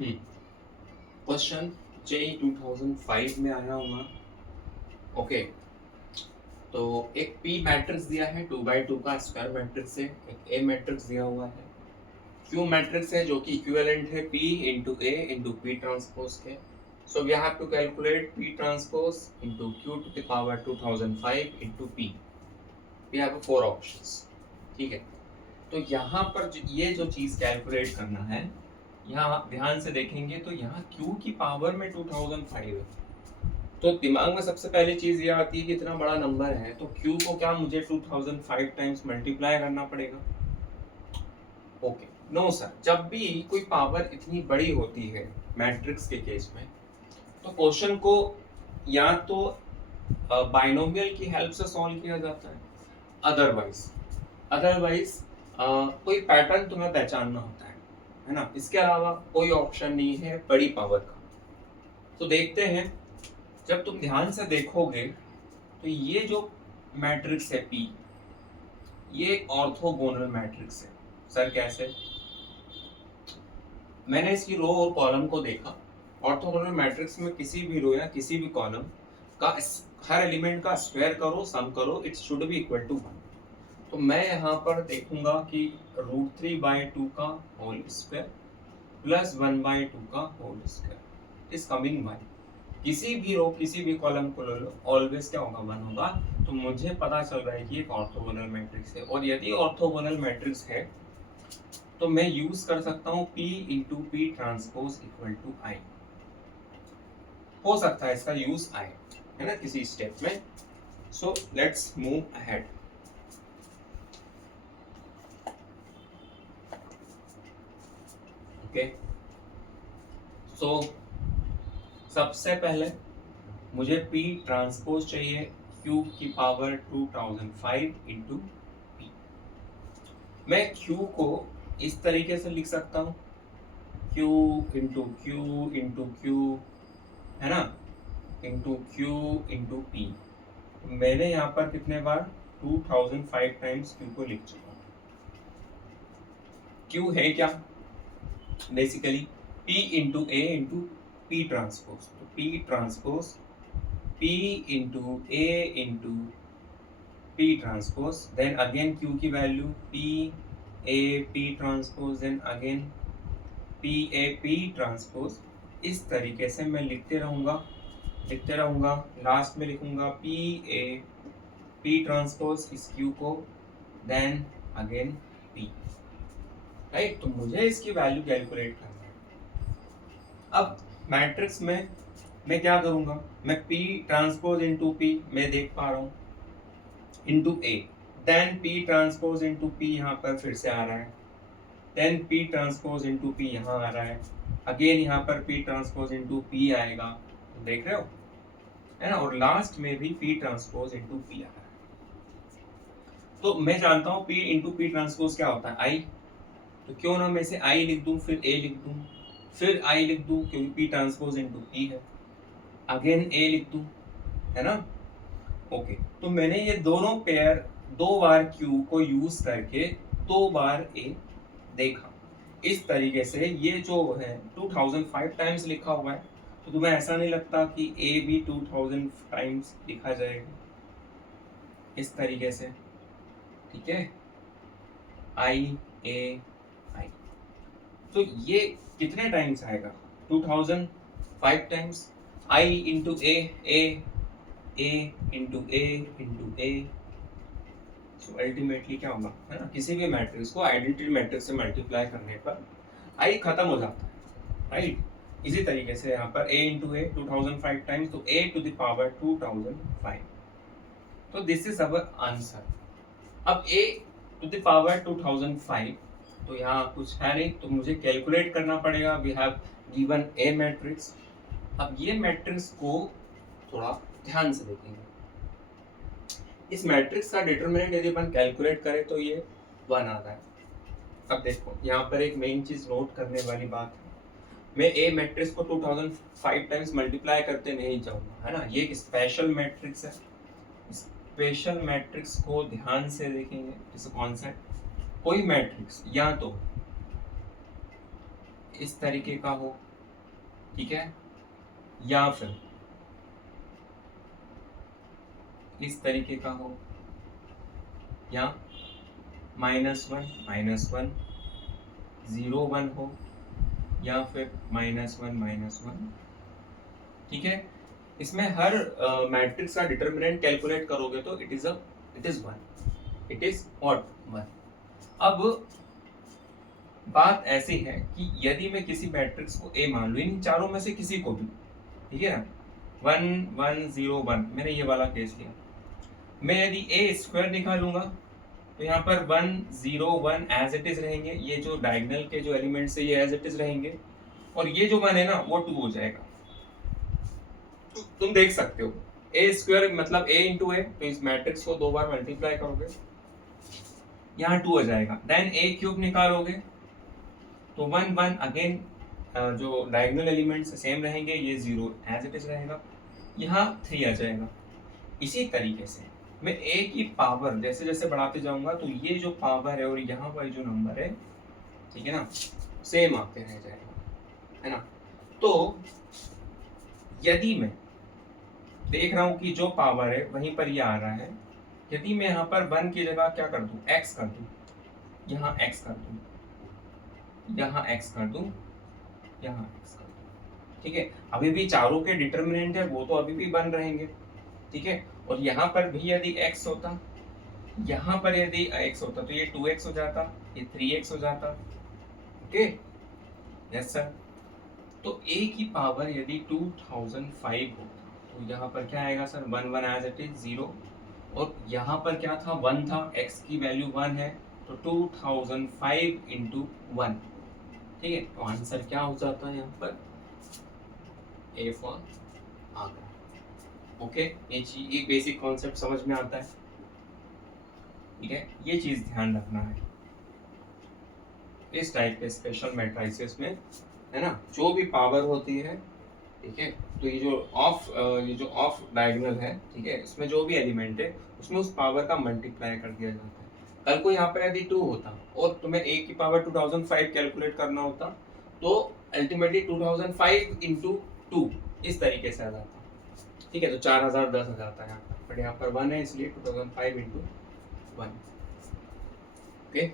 Question JEE 2005 में आया होगा। ओके, तो एक पी मैट्रिक्स दिया है 2x2 का स्क्वायर मैट्रिक्स है, एक ए मैट्रिक्स दिया हुआ है, क्यू मैट्रिक्स है जो कि इक्विवेलेंट है P into A into P transpose के। So we have to calculate P transpose into Q to the power 2005 into P. We have four options. ठीक है, तो यहाँ पर ये जो चीज कैलकुलेट करना है, यहाँ ध्यान से देखेंगे तो यहाँ q की पावर में 2005 है, तो दिमाग में सबसे पहली चीज ये आती है कि इतना बड़ा नंबर है तो q को क्या मुझे 2005 टाइम्स मल्टीप्लाई करना पड़ेगा। ओके, नो सर, जब भी कोई पावर इतनी बड़ी होती है मैट्रिक्स के केस में, तो क्वेश्चन को या तो बाइनोमियल की हेल्प से सॉल्व किया जाता है, अदरवाइज कोई पैटर्न तुम्हें पहचानना होता है ना, इसके अलावा कोई ऑप्शन नहीं है बड़ी पावर का। तो देखते हैं, जब तुम ध्यान से देखोगे तो ये जो मैट्रिक्स है P, ये ऑर्थोगोनल मैट्रिक्स है। सर कैसे? मैंने इसकी रो और कॉलम को देखा। ऑर्थोगोनल मैट्रिक्स में किसी भी रो या किसी भी कॉलम का हर एलिमेंट का स्क्वायर करो, सम करो, it should be equal to 1। तो मैं यहाँ पर देखूंगा कि √3/2 का होल स्क्वायर प्लस 1/2 का whole square is coming by, किसी भी रो किसी भी कॉलम को ले लो, ऑलवेज क्या होगा? 1 होगा। तो मुझे पता चल रहा है कि एक ऑर्थोगोनल मैट्रिक्स है, और यदि ऑर्थोगोनल मैट्रिक्स है तो मैं यूज कर सकता हूँ P into P transpose equal to I. हो सकता है इसका यूज आए, है ना, किसी स्टेप में। So let's move ahead. Okay, so सबसे पहले मुझे P ट्रांसपोज चाहिए Q की पावर 2005 इंटू पी। मैं Q को इस तरीके से लिख सकता हूँ, Q इंटू क्यू, है ना, इंटू Q इंटू P। मैंने यहाँ पर कितने बार 2005 टाइम्स Q को लिख चुका हूँ। Q है क्या? Basically P into A into P transpose. तो P transpose P into A into P transpose, then again Q की value P A P transpose, then again P A P transpose. इस तरीके से मैं लिखते रहूँगा, लास्ट में लिखूंगा P A P ट्रांसपोज इस Q को, देन अगेन P, राइट। तो मुझे इसकी वैल्यू कैलकुलेट करना है। अब मैट्रिक्स में मैं क्या करूंगा? मैं P ट्रांसपोज इंटू P मैं देख पा रहा हूँ into A, then P transpose into P यहाँ पर फिर से आ रहा है, then P transpose into P यहाँ आ रहा है, अगेन यहाँ पर P ट्रांसपोज इंटू P आएगा, देख रहे हो, है ना, और लास्ट में भी P ट्रांसपोज इंटू P आ रहा है। तो मैं जानता हूँ P इंटू P ट्रांसपोज क्या होता है? I। तो क्यों ना मैं इसे I लिख दूं, फिर A लिख दूं, फिर I लिख दूं क्योंकि P ट्रांसपोज इंटू P है, अगेन A लिख दूं, है ना। ओके, तो मैंने ये दोनों पेयर दो बार Q को यूज करके दो बार A देखा। इस तरीके से ये जो है 2005 टाइम्स लिखा हुआ है, तो तुम्हें ऐसा नहीं लगता कि A भी 2000 टाइम्स लिखा जाएगा इस तरीके से? ठीक है, I A I। तो ये कितने टाइम्स आएगा? 2005 times. I into A into A। So ultimately क्या होगा, है ना, किसी भी मैट्रिक्स को आइडेंटिटी मैट्रिक्स से मल्टीप्लाई करने पर I खत्म हो जाता है, राइट। इसी तरीके से यहाँ पर A इंटू A 2005 टाइम्स, तो A टू द पावर 2005। तो दिस इज अवर आंसर। अब A टू द पावर 2005, तो यहाँ कुछ है नहीं, तो मुझे कैलकुलेट करना पड़ेगा। We have given a matrix. अब ये मैट्रिक्स को थोड़ा ध्यान से देखेंगे। इस मैट्रिक्स का डिटरमिनेंट यदि अपन कैलकुलेट करें तो ये 1 आता है। अब देखो यहाँ पर एक मेन चीज नोट करने वाली बात है, मैं ए मैट्रिक्स को 2005 टाइम्स मल्टीप्लाई करते नहीं जाऊंगा, है ना। ये एक स्पेशल मैट्रिक्स है। स्पेशल मैट्रिक्स को ध्यान से देखेंगे। जैसे कॉन्सेप्ट, कोई मैट्रिक्स या तो इस तरीके का हो, ठीक है, या फिर इस तरीके का हो, या -1 0 1 हो, या फिर -1 ठीक है। इसमें हर मैट्रिक्स का डिटर्मिनेंट कैलकुलेट करोगे तो it is 1, it is what 1। अब बात ऐसी है कि यदि मैं किसी मैट्रिक्स को ए मान लूं, इन चारों में से किसी को भी, ठीक है ना, 1 1 0 1, मैंने ये वाला केस लिया, मैं यदि ए स्क्वायर निकालूंगा तो यहाँ पर 1 0 1 एज इट इज रहेंगे, ये जो डायगोनल के जो एलिमेंट्स है ये एज इट इज रहेंगे, और ये जो 1 है ना वो 2 हो जाएगा। तो तुम देख सकते हो ए स्क्वायर मतलब ए इंटू ए, तो इस मैट्रिक्स को 2 बार मल्टीप्लाई करोगे, यहाँ 2 हो जाएगा। देन ए क्यूब निकालोगे तो 1 1 अगेन, जो डायगोनल एलिमेंट्स सेम रहेंगे, ये 0 एज इट इज रहेगा, यहाँ 3 आ जाएगा। इसी तरीके से मैं ए की पावर जैसे जैसे बढ़ाते जाऊंगा तो ये जो पावर है और यहाँ पर जो नंबर है, ठीक है ना, सेम आते रह जाएगा, है ना। तो यदि मैं देख रहा हूं कि जो पावर है वहीं पर ये आ रहा है, यदि मैं यहाँ पर 1 की जगह क्या कर दूं, x कर दूं, यहाँ x कर दूं, यहाँ x कर दूं, यहाँ x कर दूं, ठीक है। अभी भी चारों के डिटर्मिनेंट है वो तो अभी भी 1 रहेंगे, ठीक है। और यहाँ पर भी यदि x होता, यहाँ पर यदि x होता तो ये 2x हो जाता, ये 3x हो जाता, ओके, यस सर। तो a की पावर यदि 2005 होता तो यहाँ पर क्या आएगा सर, 1 1 एज इट इज 0, और यहाँ पर क्या था, 1 था, x की वैल्यू 1 है, तो 2005 इंटू 1, ठीक है। तो आंसर क्या हो जाता है यहाँ पर, A फॉर आगरा। ओके, ये बेसिक कॉन्सेप्ट समझ में आता है, ठीक है। ये चीज ध्यान रखना है इस टाइप के स्पेशल मैट्रिसेस में, है ना, जो भी पावर होती है, ठीक है, तो ये जो ऑफ डायगोनल है, ठीक है, इसमें जो भी एलिमेंट है उसमें उस पावर का मल्टीप्लाई कर दिया जाता है। कल को यहाँ पर यदि 2 होता और तुम्हें a की पावर 2005 कैलकुलेट करना होता तो अल्टीमेटली 2005 इंटू 2 इस तरीके से आ जाता, ठीक है। तो 4010 आ जाता है यहाँ पर, बट यहाँ पर 1 है इसलिए 2005 इंटू 1, ओके।